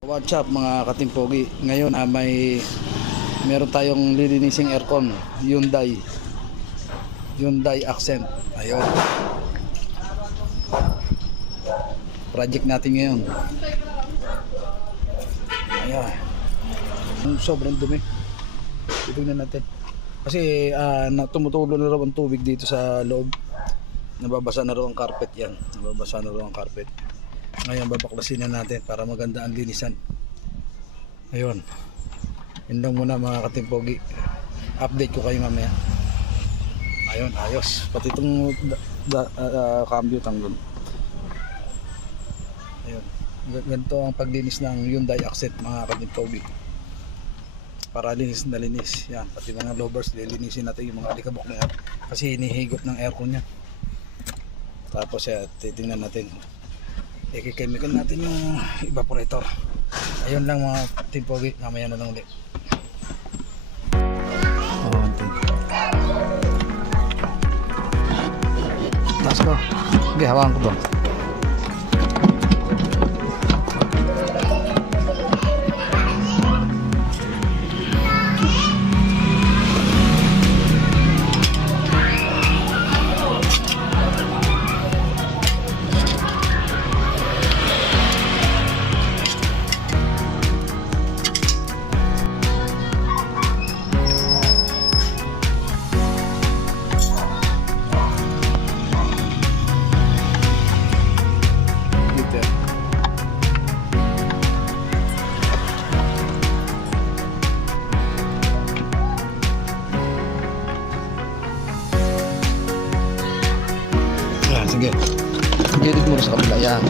What's up mga katimpogi? Ngayon meron tayong lilinising aircon, Hyundai Accent. Ayun. Project natin ngayon. Ayan. Sobrang dumi. Tignan natin. Kasi tumutulo na raw ang tubig dito sa loob. Nababasa na raw ang carpet yan. Ngayon babaklasin na natin para maganda ang linisan. Ayun. Yun lang muna mga katimpogi. Update ko kayo mamaya. Ayun, ayos. Pati itong cambio tanggol. Ayun. Ganito ang paglinis ng Hyundai Accent mga katimpogi. Para linis na linis. Yan, pati mga lovers, lilinisin natin yung mga alikabok na air. Kasi hinihigop ng aircon niya. Tapos titingnan natin. I-chemical natin yung evaporator. Ayun lang mga timpogi, mamaya na lang ulit. Taas ko. Okay, hawakan ko to. Sige. Gilid mo sa kabila. Yan.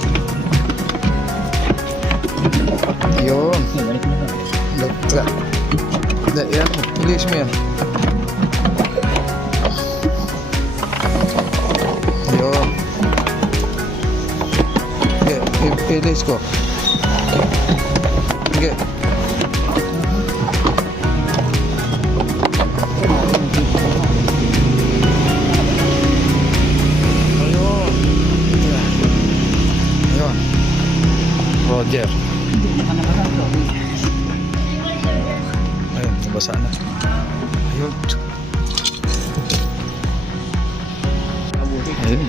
Ayun. Yan. Ilis mo yan. Ayun. Sige. Ilis ko. Sige. Roger. Ayun, nabasa na. Ayun. Ayun.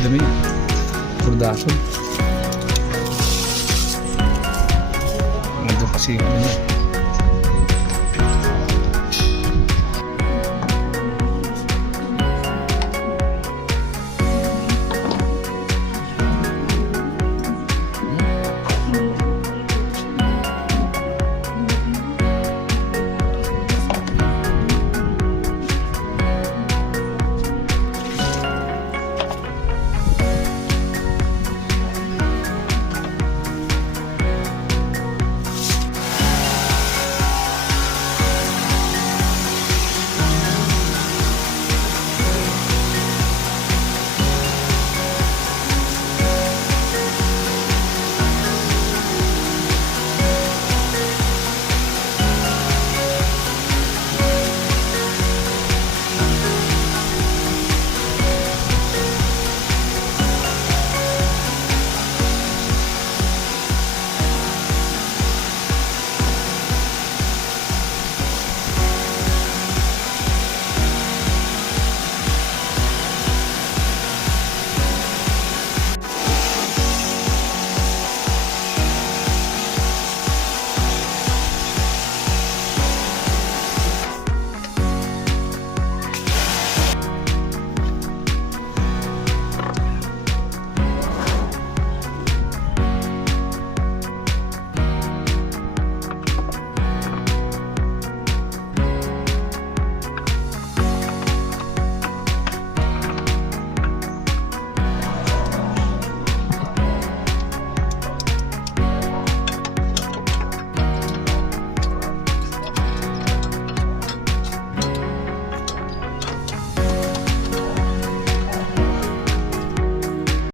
Dami. Production. Nandun kasi yun.